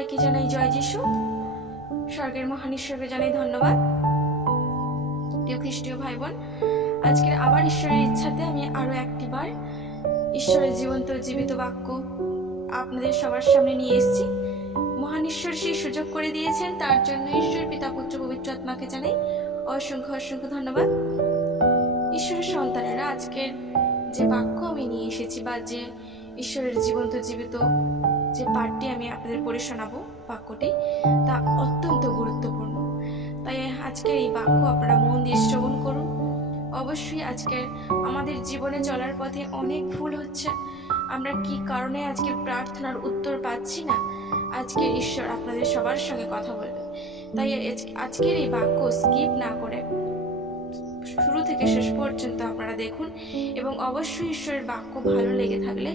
সবাইকে জানাই জয় যিশু। স্বর্গের মহান ঈশ্বরকে জানাই ধন্যবাদ। প্রিয় খ্রিস্টীয় ভাই বোন, আজকের আবার ঈশ্বরের ইচ্ছাতে আমি আরো একটিবার ঈশ্বরের জীবন্ত জীবিত বাক্য আপনাদের সবার সামনে নিয়ে এসেছি। মহান ঈশ্বর সেই সুযোগ করে দিয়েছেন, তার জন্য ঈশ্বর পিতা পুত্র পবিত্র আত্মাকে জানাই অসংখ্য অসংখ্য ধন্যবাদ। ঈশ্বরের সন্তানেরা, আজকের যে বাক্য আমি নিয়ে এসেছি বা যে ঈশ্বরের জীবন্ত জীবিত যে পাঠটি আমি আপনাদের পড়ে শোনাবো, বাক্যটি তা অত্যন্ত গুরুত্বপূর্ণ। তাই আজকের এই বাক্য আপনারা মন দিয়ে শ্রবণ করুন। অবশ্যই আজকের আমাদের জীবনে চলার পথে অনেক ভুল হচ্ছে, আমরা কি কারণে আজকের প্রার্থনার উত্তর পাচ্ছি না, আজকে ঈশ্বর আপনাদের সবার সঙ্গে কথা বলবেন। তাই আজকের এই বাক্য স্কিপ না করে শুরু থেকে শেষ পর্যন্ত আপনারা দেখুন এবং অবশ্যই ঈশ্বরের বাক্য ভালো লেগে থাকলে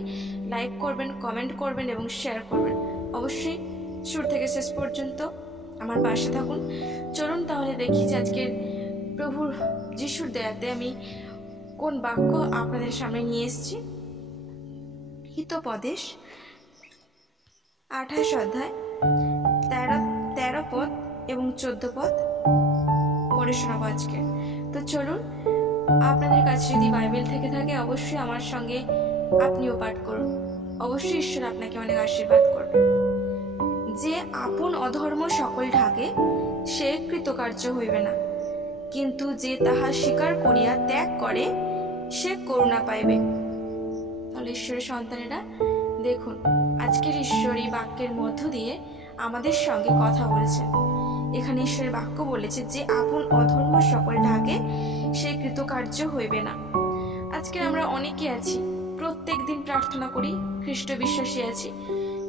লাইক করবেন, কমেন্ট করবেন এবং শেয়ার করবেন। অবশ্যই শুরু থেকে শেষ পর্যন্ত আমার পাশে থাকুন। চলুন তাহলে দেখি যে আজকের প্রভুর যিশুর দয়াতে আমি কোন বাক্য আপনাদের সামনে নিয়ে এসেছি। হিতোপদেশ 28 অধ্যায় 13 পদ এবং 14 পদ পড়ে শোনাবো আজকে। তো চলুন, আপনাদের কাছে যদি বাইবেল থেকে থাকে অবশ্যই আমার সঙ্গে আপনিও পাঠ করুন। অবশ্যই ঈশ্বর আপনাকে অনেক আশীর্বাদ করবে। যে আপন অধর্ম সকল ঢাকে সে কৃতকার্য হইবে না, কিন্তু যে তাহা স্বীকার করিয়া ত্যাগ করে সে করুণা পাইবে। তাহলে ঈশ্বরের সন্তানেরা দেখুন, আজকের ঈশ্বরী বাক্যের মধ্য দিয়ে আমাদের সঙ্গে কথা বলছেন। এখানে ঈশ্বরের বাক্য বলেছে যে আপন অধর্ম সকল ঢাকে সে কৃতকার্য হইবে না। আজকে আমরা অনেকে আছি, প্রত্যেক দিন প্রার্থনা করি, খ্রিস্ট বিশ্বাসী আছি,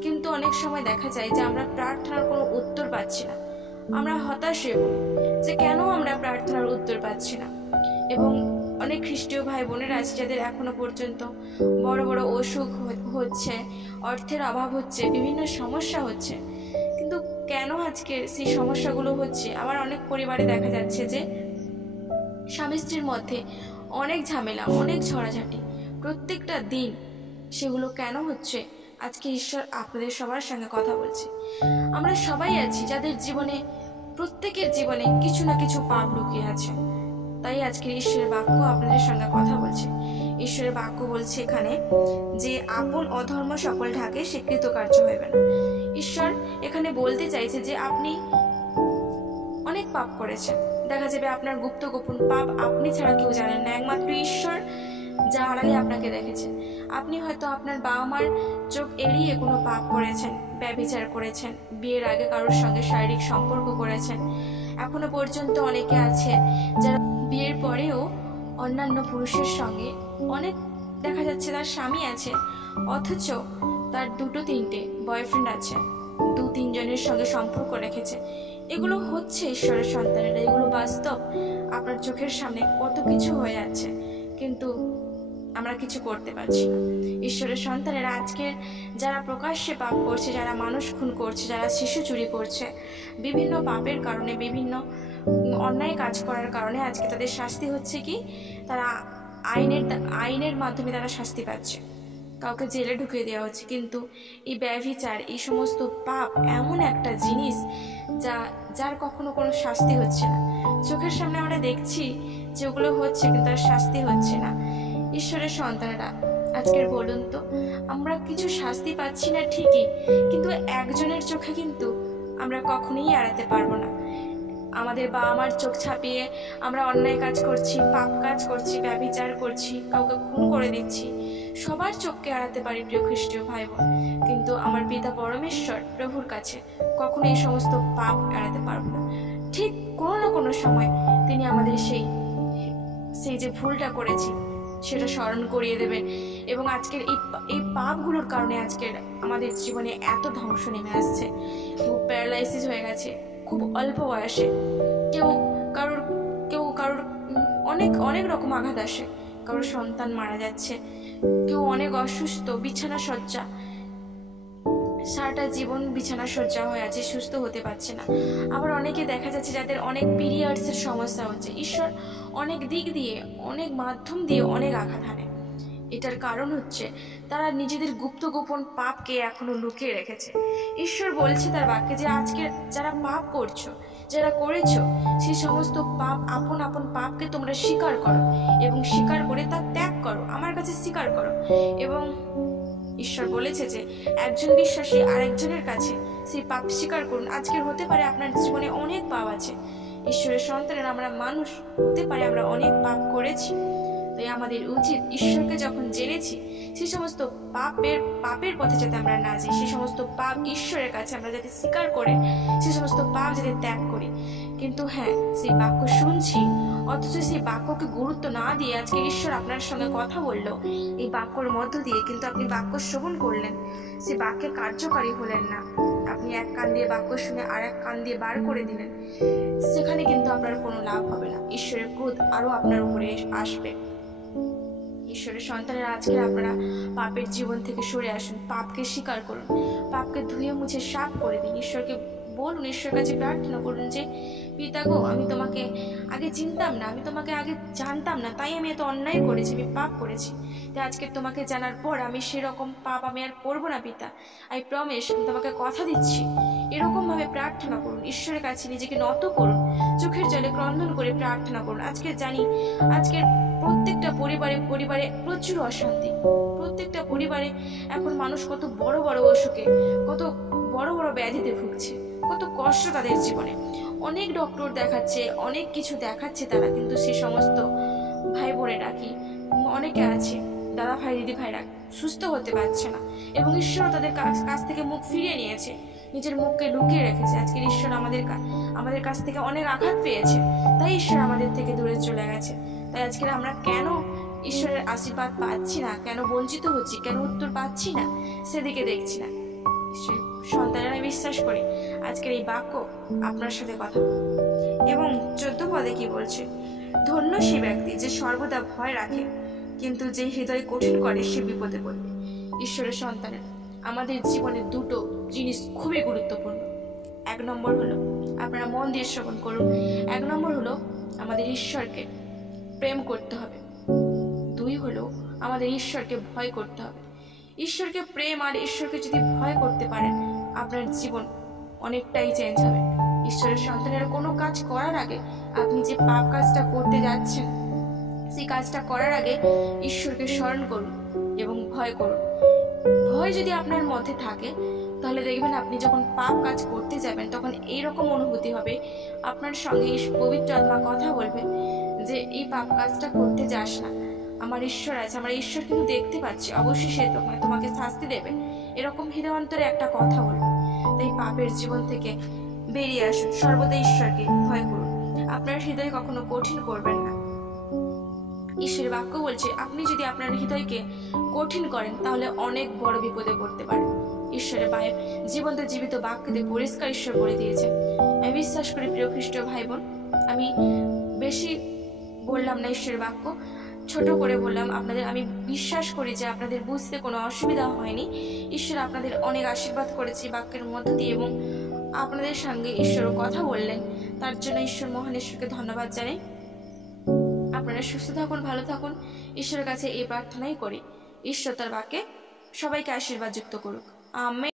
কিন্তু অনেক সময় দেখা যায় যে আমরা প্রার্থনার কোনো উত্তর পাচ্ছি না। আমরা হতাশ হয়ে পড়ি যে কেন আমরা প্রার্থনার উত্তর পাচ্ছি না। এবং অনেক খ্রিস্টীয় ভাই বোনেরা আছে যাদের এখনো পর্যন্ত বড় বড় অসুখ হচ্ছে, অর্থের অভাব হচ্ছে, বিভিন্ন সমস্যা হচ্ছে, কিন্তু কেন আজকের সেই সমস্যাগুলো হচ্ছে। আবার অনেক পরিবারে দেখা যাচ্ছে যে স্বামী স্ত্রীর মধ্যে অনেক ঝামেলা, অনেক ঝড়াঝাটি প্রত্যেকটা দিন, সেগুলো কেন হচ্ছে। আজকে ঈশ্বর আপনাদের সবার সঙ্গে কথা বলছে। আমরা সবাই আছি যাদের জীবনে, প্রত্যেকের জীবনে কিছু না কিছু পাপ লুকিয়ে আছে। তাই আজকের ঈশ্বরের বাক্য আপনাদের সঙ্গে কথা বলছে। ঈশ্বরের বাক্য বলছে এখানে যে আপন অধর্ম সকল ঢাকে সে কৃতকার্য হইবে না। ঈশ্বর এখানে বলতে চাইছে যে আপনি অনেক পাপ করেছেন, দেখা যাবে আপনার গুপ্ত গোপন পাপ আপনি ছাড়া কেউ জানেন না, একমাত্র ঈশ্বর যা আড়ালে আপনাকে দেখেছে। আপনি হয়তো আপনার বাবা মার চোখ এড়িয়ে কোনো পাপ করেছেন, ব্যভিচার করেছেন, বিয়ের আগে কারোর সঙ্গে শারীরিক সম্পর্ক করেছেন। এখনো পর্যন্ত অনেকে আছে যারা বিয়ের পরেও অন্যান্য পুরুষের সঙ্গে, অনেক দেখা যাচ্ছে তার স্বামী আছে অথচ তার 2-3টে বয়ফ্রেন্ড আছে, 2-3 জনের সঙ্গে সম্পর্ক রেখেছে। এগুলো হচ্ছে ঈশ্বরের সন্তানেরা, এগুলো বাস্তব, আপনার চোখের সামনে কত কিছু হয়ে যাচ্ছে, কিন্তু আমরা কিছু করতে পারছি না। ঈশ্বরের সন্তানেরা আজকের যারা প্রকাশ্যে পাপ করছে, যারা মানুষ খুন করছে, যারা শিশু চুরি করছে, বিভিন্ন পাপের কারণে, বিভিন্ন অন্যায় কাজ করার কারণে আজকে তাদের শাস্তি হচ্ছে কি, তারা আইনের মাধ্যমে তারা শাস্তি পাচ্ছে, কাউকে জেলে ঢুকিয়ে দেওয়া হচ্ছে। কিন্তু এই ব্যভিচার, এই সমস্ত পাপ এমন একটা জিনিস যার কখনো কোনো শাস্তি হচ্ছে না। চোখের সামনে আমরা দেখছি যে ওগুলো হচ্ছে, কিন্তু তার শাস্তি হচ্ছে না। ঈশ্বরের সন্তানেরা আজকের বলুন তো, আমরা কিছু শাস্তি পাচ্ছি না ঠিকই, কিন্তু একজনের চোখে কিন্তু আমরা কখনোই এড়াতে পারবো না। আমাদের বাবা মার চোখ ছাপিয়ে আমরা অন্যায় কাজ করছি, পাপ কাজ করছি, ব্যভিচার করছি, কাউকে খুন করে দিচ্ছি, সবার চোখকে এড়াতে পারি প্রিয় খ্রিস্টীয় ভাই বোন, কিন্তু আমার পিতা পরমেশ্বর প্রভুর কাছে কখনো এই সমস্ত পাপ এড়াতে পারবো না। ঠিক কোনো না কোনো সময় তিনি আমাদের সেই যে ভুলটা করেছি সেটা স্মরণ করিয়ে দেবেন। এবং আজকের এই পাপগুলোর কারণে আজকের আমাদের জীবনে এত ধ্বংস নেমে আসছে। কেউ প্যারালাইসিস হয়ে গেছে খুব অল্প বয়সে, কেউ কারোর অনেক অনেক রকম আঘাত আসে, কারোর সন্তান মারা যাচ্ছে, কেউ অনেক অসুস্থ, বিছানা শয্যা, সারাটা জীবন বিছানা শয্যা হয়ে আছে, সুস্থ হতে পারছে না। আবার অনেকে দেখা যাচ্ছে যাদের অনেক পিরিয়ডসের সমস্যা হচ্ছে। ঈশ্বর অনেক দিক দিয়ে, অনেক মাধ্যম দিয়ে অনেক আঘাত আনে, এটার কারণ হচ্ছে তারা নিজেদের গুপ্ত গোপন পাপকে এখনো লুকিয়ে রেখেছে। ঈশ্বর বলছে তার বাক্যে যে আজকে যারা পাপ করছো, যারা করেছো, সেই সমস্ত পাপ, আপন আপন পাপকে তোমরা স্বীকার করো এবং স্বীকার করে তা ত্যাগ করো, আমার কাছে স্বীকার করো। এবং ঈশ্বর বলেছে যে একজন বিশ্বাসী আরেকজনের কাছে সেই পাপ স্বীকার করুন। আজকের হতে পারে আপনার জীবনে অনেক পাপ আছে, ঈশ্বরের সন্তানের আমরা মানুষ, হতে পারে আমরা অনেক পাপ করেছি। তাই আমাদের উচিত ঈশ্বরকে যখন জেনেছি সেই সমস্ত পাপের পথে যাতে আমরা না যাই, সেই সমস্ত পাপ ঈশ্বরের কাছে আমরা যাতে স্বীকার করে সেই সমস্ত পাপ যাতে ত্যাগ করি। কিন্তু হ্যাঁ, সেই বাক্য শুনছি অথচ সেই বাক্যকে গুরুত্ব না দিয়ে আজকে ঈশ্বর আপনার সঙ্গে কথা বললো এই বাক্যর মধ্য দিয়ে, কিন্তু আপনি বাক্য শ্রবণ করলেন, সেই বাক্যে কার্যকারী হলেন না। আপনি এক কান দিয়ে বাক্য শুনে আর এক কান দিয়ে বার করে দিলেন, সেখানে কিন্তু আপনার কোনো লাভ হবে না। ঈশ্বরের ক্রোধ আরো আপনার উপরে আসবে। ঈশ্বরের সন্তানেরা আজকে আপনারা পাপের জীবন থেকে সরে আসুন, পাপকে স্বীকার করুন, পাপকে ধুয়ে মুছে সাফ করে দিন। ঈশ্বরকে বলুন, ঈশ্বরের কাছে প্রার্থনা করুন যে পিতা গো, আমি তোমাকে আগে চিনতাম না, আমি তোমাকে আগে জানতাম না, তাই আমি এত অন্যায় করেছি, আমি পাপ করেছি। তাই আজকে তোমাকে জানার পর আমি সেরকম পাপ আমি আর করবো না পিতা, আই প্রমিস, আমি তোমাকে কথা দিচ্ছি। এরকম ভাবে প্রার্থনা করুন, ঈশ্বরের কাছে নিজেকে নত করুন, চোখের জলে ক্রন্দন করে প্রার্থনা করুন। আজকে জানি আজকের প্রত্যেকটা পরিবারে প্রচুর অশান্তি, প্রত্যেকটা পরিবারে এখন মানুষ কত বড় বড় অসুখে, কত বড় বড় ব্যাধিতে ভুগছে, কত কষ্ট তাদের জীবনে। অনেক ডক্টর দেখাচ্ছে, অনেক কিছু দেখাচ্ছে তারা, কিন্তু সে সমস্ত ভাই বোনেরা কি অনেকে আছে, দাদা ভাই দিদি ভাইরা সুস্থ হতে পারছে না এবং ঈশ্বর তাদের কাছ থেকে মুখ ফিরিয়ে নিয়েছে, নিজের মুখকে লুকিয়ে রেখেছে। আজকের ঈশ্বর আমাদের কাছ থেকে অনেক আঘাত পেয়েছে, তাই ঈশ্বর আমাদের থেকে দূরে চলে গেছে। তাই আজকের আমরা কেন ঈশ্বরের আশীর্বাদ পাচ্ছি না, কেন বঞ্চিত হচ্ছি, কেন উত্তর পাচ্ছি না, সেদিকে দেখছি না। সন্তানেরা বিশ্বাস করে আজকের এই বাক্য আপনার সাথে কথা এবং 14 পদে কি বলছে, ধন্য সে ব্যক্তি যে সর্বদা ভয় রাখে, কিন্তু যে হৃদয় কঠিন করে সে বিপদে পড়বে। ঈশ্বরের সন্তানের আমাদের জীবনে দুটো জিনিস খুবই গুরুত্বপূর্ণ। 1 নম্বর হলো, আপনারা মন দিয়ে শ্রবণ করুন, 1 নম্বর হলো আমাদের ঈশ্বরকে প্রেম করতে হবে। 2 হলো আমাদের ঈশ্বরকে ভয় করতে হবে। ঈশ্বরকে প্রেম আর ঈশ্বরকে যদি ভয় করতে পারেন, আপনার জীবন অনেকটাই চেঞ্জ হবে। ঈশ্বরের সন্তানেরা কোনো কাজ করার আগে, আপনি যে পাপ কাজটা করতে যাচ্ছেন সেই কাজটা করার আগে ঈশ্বরকে স্মরণ করুন এবং ভয় করুন। ভয় যদি আপনার মধ্যে থাকে তাহলে দেখবেন আপনি যখন পাপ কাজ করতে যাবেন তখন এইরকম অনুভূতি হবে, আপনার সঙ্গে পবিত্র আত্মা কথা বলবে যে এই পাপ কাজটা করতে যাস না, আমার ঈশ্বর আছে, আমার ঈশ্বর কিন্তু দেখতে পাচ্ছি, অবশ্যই সে তোমাকে শাস্তি দেবে, এরকম হৃদয় অন্তরে একটা কথা বলবে। তাই পাপের জীবন থেকে বেরিয়ে আসুন, সর্বদা ঈশ্বরকে ভয় করুন, আপনার হৃদয় কখনো কঠিন করবেন না। ঈশ্বরের বাক্য বলছে আপনি যদি আপনার হৃদয়কে কঠিন করেন তাহলে অনেক বড় বিপদে পড়তে পারেন। ঈশ্বরের জীবন্ত জীবিত বাক্যতে পরিষ্কার ঈশ্বর করে দিয়েছে। আমি বিশ্বাস করি প্রিয় খ্রিস্ট ভাই বোন, আমি বেশি বললাম না ঈশ্বরের বাক্য, ছোট করে বললাম আপনাদের। আমি বিশ্বাস করি যে আপনাদের বুঝতে কোনো অসুবিধা হয়নি। ঈশ্বর আপনাদের অনেক আশীর্বাদ করেছে বাক্যের মধ্য দিয়ে এবং আপনাদের সঙ্গে ঈশ্বরও কথা বললেন, তার জন্য ঈশ্বর মহান ঈশ্বরকে ধন্যবাদ জানাই। আপনারা সুস্থ থাকুন, ভালো থাকুন, ঈশ্বরের কাছে এই প্রার্থনাই করি। ঈশ্বর তার বাক্যে সবাইকে আশীর্বাদ যুক্ত করুক। আমেন।